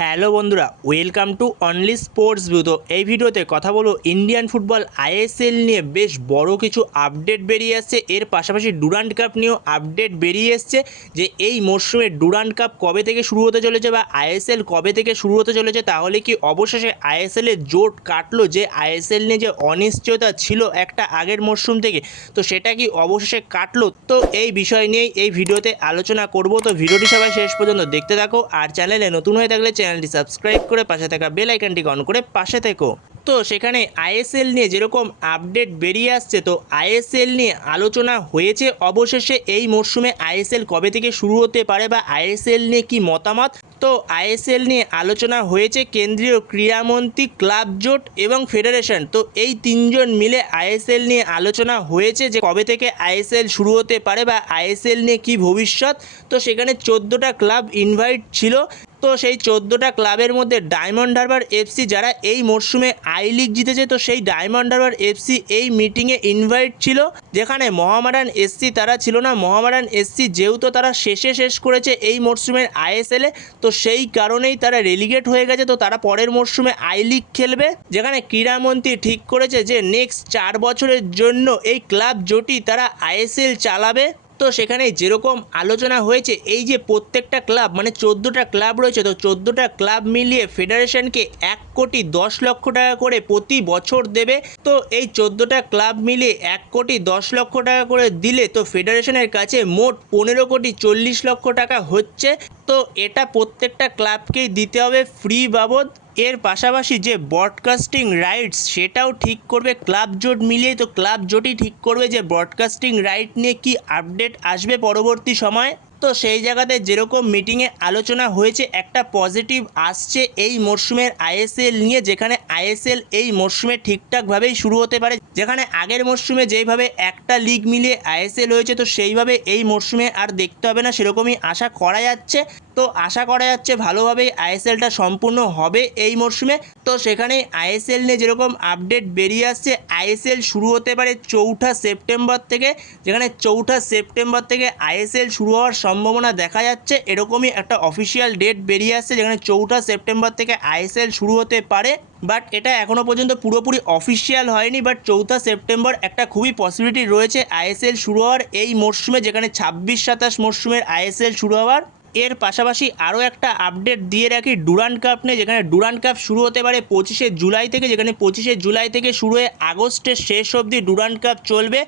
Hello বন্ধুরা, welcome to only sports view. তো এই ভিডিওতে কথা বলবো ইন্ডিয়ান ফুটবল আইএসএল নিয়ে। বেশ বড় কিছু আপডেট বেরিয়ে আসছে। এর পাশাপাশি ডুরান্ড কাপ নিয়েও আপডেট বেরিয়ে এসছে যে এই মরশুমে ডুরান্ড কাপ কবে থেকে শুরু হতে চলেছে বা আইএসএল কবে থেকে শুরু হতে চলেছে। তাহলে কি অবশেষে আইএসএলের জোট কাটলো? যে আইএসএল নিয়ে যে অনিশ্চয়তা ছিল একটা আগের মরশুম থেকে, তো সেটা কি অবশেষে কাটলো? তো এই বিষয় নিয়েই এই ভিডিওতে আলোচনা করব। তো ভিডিওটি সবাই শেষ পর্যন্ত দেখতে থাকো, আর চ্যানেলে নতুন হয়ে থাকলে চ্যানেলটি সাবস্ক্রাইব করে পাশে থাকা বেল আইকনটি অন করে পাশে থেকো। তো সেখানে আইএসএল নিয়ে যেরকম আপডেট বেরিয়ে আসছে, তো আইএসএল নিয়ে আলোচনা হয়েছে অবশেষে এই মরশুমে আইএসএল কবে থেকে শুরু হতে পারে বা আইএসএল নিয়ে কি মতামত। তো আইএসএল নিয়ে আলোচনা হয়েছে কেন্দ্রীয় ক্রীড়ামন্ত্রী, ক্লাব জোট এবং ফেডারেশন। তো এই তিনজন মিলে আইএসএল নিয়ে আলোচনা হয়েছে যে কবে থেকে আইএসএল শুরু হতে পারে বা আইএসএল নিয়ে কি ভবিষ্যৎ। তো সেখানে 14টা ক্লাব ইনভাইট ছিল। তো সেই 14টা ক্লাবের মধ্যে ডায়মন্ড হারবার এফসি, যারা এই মরশুমে আই লিগ জিতেছে, তো সেই ডায়মন্ড হারবার এফসি এই মিটিংয়ে ইনভাইট ছিল। যেখানে মোহামেডান এসসি তারা ছিল না। মোহামেডান এসসি যেহেতু তারা শেষ করেছে এই মরশুমের আইএসএলে, তো সেই কারণেই তারা রেলিগেট হয়ে গেছে। তো তারা পরের মরশুমে আই লিগ খেলবে। যেখানে ক্রীড়ামন্ত্রী ঠিক করেছে যে নেক্সট 4 বছরের জন্য এই ক্লাব জোটই তারা আইএসএল চালাবে। তো সেখানে যেরকম আলোচনা হয়েছে, এই যে প্রত্যেকটা ক্লাব মানে 14টা ক্লাব রয়েছে, তো 14টা ক্লাব মিলিয়ে ফেডারেশনকে 1,10,00,000 টাকা করে প্রতি বছর দেবে। তো এই 14টা ক্লাব মিলিয়ে 1,10,00,000 টাকা করে দিলে তো ফেডারেশনের কাছে মোট 15,40,00,000 টাকা হচ্ছে। তো এটা প্রত্যেকটা ক্লাবকেই দিতে হবে ফ্রি বাবদ। এর পাশাপাশি যে ব্রডকাস্টিং রাইটস সেটাও ঠিক করবে ক্লাব জোট মিলিয়ে। তো ক্লাব জোটই ঠিক করবে যে ব্রডকাস্টিং রাইট নিয়ে কি আপডেট আসবে পরবর্তী সময়ে। তো সেই জায়গাতে যেরকম মিটিংয়ে আলোচনা হয়েছে, একটা পজিটিভ আসছে এই মরশুমের আইএসএল নিয়ে। যেখানে আইএসএল এই মরশুমে ঠিকঠাকভাবেই শুরু হতে পারে। যেখানে আগের মরশুমে যেইভাবে একটা লিগ মিলিয়ে আইএসএল হয়েছে, তো সেইভাবে এই মরশুমে আর দেখতে হবে না, সেরকমই আশা করা যাচ্ছে। তো আশা করা যাচ্ছে ভালোভাবেই আইএসএলটা সম্পূর্ণ হবে এই মরশুমে। তো সেখানে আইএসএল নিয়ে যেরকম আপডেট বেরিয়ে আসছে, আইএসএল শুরু হতে পারে 4ঠা সেপ্টেম্বর থেকে। যেখানে 4ঠা সেপ্টেম্বর থেকে আইএসএল শুরু হওয়ার সম্ভাবনা দেখা যাচ্ছে। এরকমই একটা অফিসিয়াল ডেট বেরিয়ে আসছে, যেখানে 4ঠা সেপ্টেম্বর থেকে আইএসএল শুরু হতে পারে। বাট এটা এখনও পর্যন্ত পুরোপুরি অফিসিয়াল হয়নি। বাট 4ঠা সেপ্টেম্বর একটা খুবই পসিবিলিটি রয়েছে আইএসএল শুরু হওয়ার এই মরশুমে, যেখানে 26-27 মরশুমের আইএসএল শুরু হওয়ার। এর পাশাপাশি আরও একটা আপডেট দিয়ে রাখি ডুরান্ড কাপ নিয়ে। যেখানে ডুরান্ড কাপ শুরু হতে পারে 25শে জুলাই থেকে। যেখানে 25শে জুলাই থেকে শুরু হয়ে আগস্টের শেষ অবধি ডুরান্ড কাপ চলবে।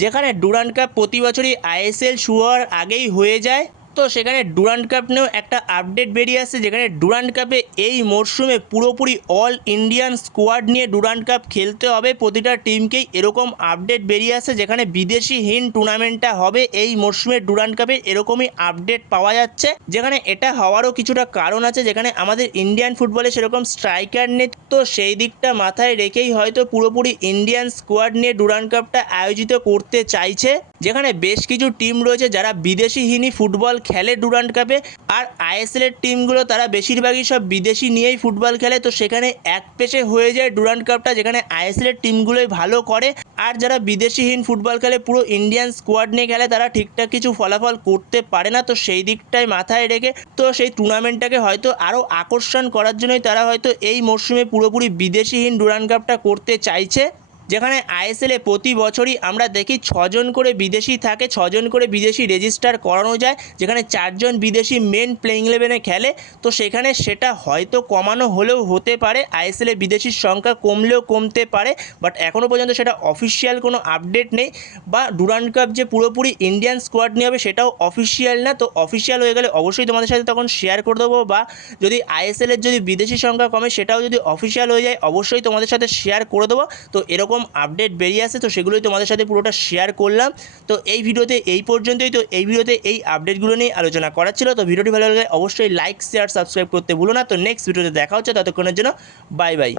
যেখানে ডুরান্ড কাপ প্রতি বছরই আইএসএল শুরু হওয়ার আগেই হয়ে যায়। তো সেখানে ডুরান্ড কাপ নিয়েও একটা আপডেট বেরিয়ে আসছে। যেখানে ডুরান্ড কাপে এই মরশুমে পুরোপুরি অল ইন্ডিয়ান স্কোয়াড নিয়ে ডুরান্ড কাপ খেলতে হবে প্রতিটা টিমকেই, এরকম আপডেট বেরিয়ে আসছে। যেখানে বিদেশিহীন টুর্নামেন্টটা হবে এই মরশুমে ডুরান্ড কাপে, এরকমই আপডেট পাওয়া যাচ্ছে। যেখানে এটা হওয়ারও কিছুটা কারণ আছে, যেখানে আমাদের ইন্ডিয়ান ফুটবলে সেরকম স্ট্রাইকার নেই। তো সেই দিকটা মাথায় রেখেই হয়তো পুরোপুরি ইন্ডিয়ান স্কোয়াড নিয়ে ডুরান্ড কাপটা আয়োজিত করতে চাইছে। যেখানে বেশ কিছু টিম রয়েছে যারা বিদেশিহীনই ফুটবল খেলে ডুরান্ড কাপে। আর আইএসএলের টিমগুলো তারা বেশিরভাগই সব বিদেশি নিয়েই ফুটবল খেলে। তো সেখানে এক পেশে হয়ে যায় ডুরান্ড কাপটা, যেখানে আইএসএলের টিমগুলোই ভালো করে। আর যারা বিদেশিহীন ফুটবল খেলে, পুরো ইন্ডিয়ান স্কোয়াড নিয়ে খেলে, তারা ঠিকঠাক কিছু ফলাফল করতে পারে না। তো সেই দিকটাই মাথায় রেখে তো সেই টুর্নামেন্টটাকে হয়তো আরও আকর্ষণ করার জন্যই তারা হয়তো এই মরশুমে পুরোপুরি বিদেশিহীন ডুরান্ড কাপটা করতে চাইছে। যেখানে আইএসএলে প্রতি বছরই আমরা দেখি 6জন করে বিদেশি থাকে, 6জন করে বিদেশি রেজিস্টার করানো যায়। যেখানে 4জন বিদেশি মেন প্লেইং 11-এ খেলে। তো সেখানে সেটা হয়তো কমানো হলেও হতে পারে, আইএসএলে বিদেশির সংখ্যা কমলেও কমতে পারে। বাট এখনও পর্যন্ত সেটা অফিসিয়াল কোনো আপডেট নেই। বা ডুরান্ড কাপ যে পুরোপুরি ইন্ডিয়ান স্কোয়াড নিয়ে হবে সেটাও অফিসিয়াল না। তো অফিসিয়াল হয়ে গেলে অবশ্যই তোমাদের সাথে তখন শেয়ার করে দেবো। বা যদি আইএসএলের যদি বিদেশি সংখ্যা কমে, সেটাও যদি অফিসিয়াল হয়ে যায়, অবশ্যই তোমাদের সাথে শেয়ার করে দেবো। তো এরকম আপডেট বেরিয়ে আসে, তো সেগুলোই তোমাদের সাথে পুরোটা শেয়ার করলাম। তো এই ভিডিওতে এই পর্যন্তই। তো এই ভিডিওতে এই আপডেটগুলো নিয়ে আলোচনা করার ছিল। তো ভিডিওটি ভালো লাগলে অবশ্যই লাইক, শেয়ার, সাবস্ক্রাইব করতে ভুলো না। তো নেক্সট ভিডিওতে দেখা হচ্ছে, ততক্ষণের জন্য বাই বাই।